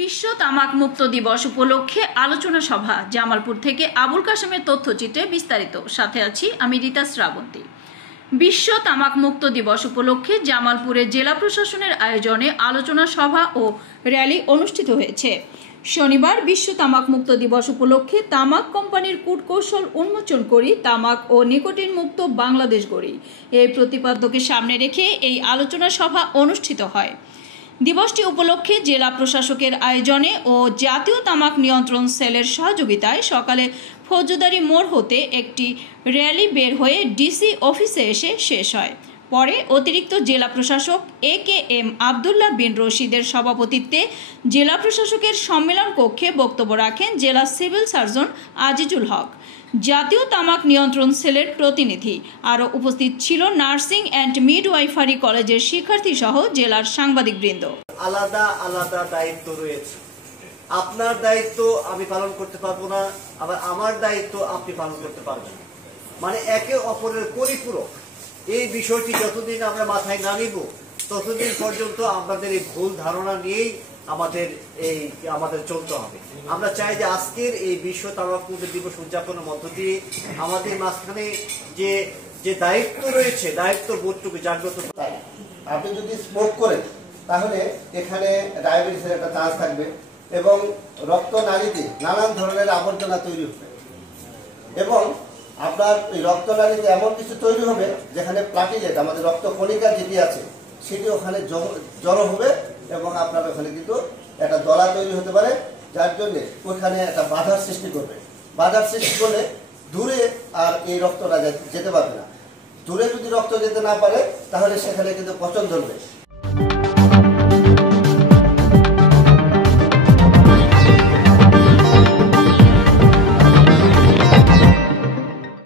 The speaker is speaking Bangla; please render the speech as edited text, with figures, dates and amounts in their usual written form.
বিশ্ব তামাক মুক্ত দিবস উপলক্ষে আলোচনা সভা জামালপুর থেকে আবুল কাশেমের তথ্যচিত্রে বিস্তারিত। সাথে আছি আমি রীতা শ্রাবন্তী। বিশ্ব তামাক মুক্ত দিবস উপলক্ষে জামালপুরে জেলা প্রশাসনের আয়োজনে আলোচনা সভা ও র্যালি অনুষ্ঠিত হয়েছে। শনিবার বিশ্ব তামাক মুক্ত দিবস উপলক্ষে তামাক কোম্পানির কূটকৌশল উন্মোচন করি, তামাক ও নিকোটিন মুক্ত বাংলাদেশ গড়ি, এই প্রতিপাদ্যকে সামনে রেখে এই আলোচনা সভা অনুষ্ঠিত হয়। দিবসটি উপলক্ষে জেলা প্রশাসকের আয়োজনে ও জাতীয় তামাক নিয়ন্ত্রণ সেলের সহযোগিতায় সকালে ফৌজদারি মোড় হতে একটি র্যালি বের হয়ে ডিসি অফিসে এসে শেষ হয়। পরে অতিরিক্ত জেলা প্রশাসক AKM আবদুল্লাহ বিন রশিদের সভাপতিত্বে জেলা প্রশাসকের সম্মেলন কক্ষে বক্তব্য রাখেন জেলা সিভিল সার্জন আজিজুল হক, জাতীয় তামাক নিয়ন্ত্রণ সেলের প্রতিনিধি। আরও উপস্থিত ছিল নার্সিং অ্যান্ড মিডওয়াইফারি কলেজের শিক্ষার্থী সহ জেলার সাংবাদিকবৃন্দ। আলাদা আলাদা দায়িত্ব রয়েছে। আপনার দায়িত্ব আমি পালন করতে পারবো না, আবার আমার দায়িত্ব আপনি পালন করতে পারবেন না, মানে একে অপরের পরিপূরক। এই বিষয়টি যতদিন আমরা মাথায় না নিব ততদিন পর্যন্ত আমাদের এই ভুল ধারণা নিয়েই আমাদের চলতে হবে। আমরা চাই যে আজকের এই বিশ্ব তামাক মুক্ত দিবস উদযাপনের মধ্য দিয়ে আমাদের মাঝখানে যে দায়িত্ব রয়েছে, দায়িত্ব বোধটুকু জাগ্রত। আপনি যদি স্মোক করেন তাহলে এখানে ডায়াবেটিসের একটা চান্স থাকবে এবং রক্ত নালীতে নানান ধরনের আবর্জনা তৈরি হবে এবং আপনার ওই রক্ত নালীতে এমন কিছু তৈরি হবে যেখানে প্লাটিলেট, আমাদের রক্ত কণিকা যেটি আছে সেটি ওখানে জড়ো হবে এবং আপনার ওখানে কিন্তু একটা দলা তৈরি হতে পারে, যার জন্য ওইখানে একটা বাধার সৃষ্টি করবে। বাধার সৃষ্টি করলে দূরে আর এই রক্তটা যেতে পারবে না। দূরে যদি রক্ত যেতে না পারে তাহলে সেখানে কিন্তু পচন ধরবে।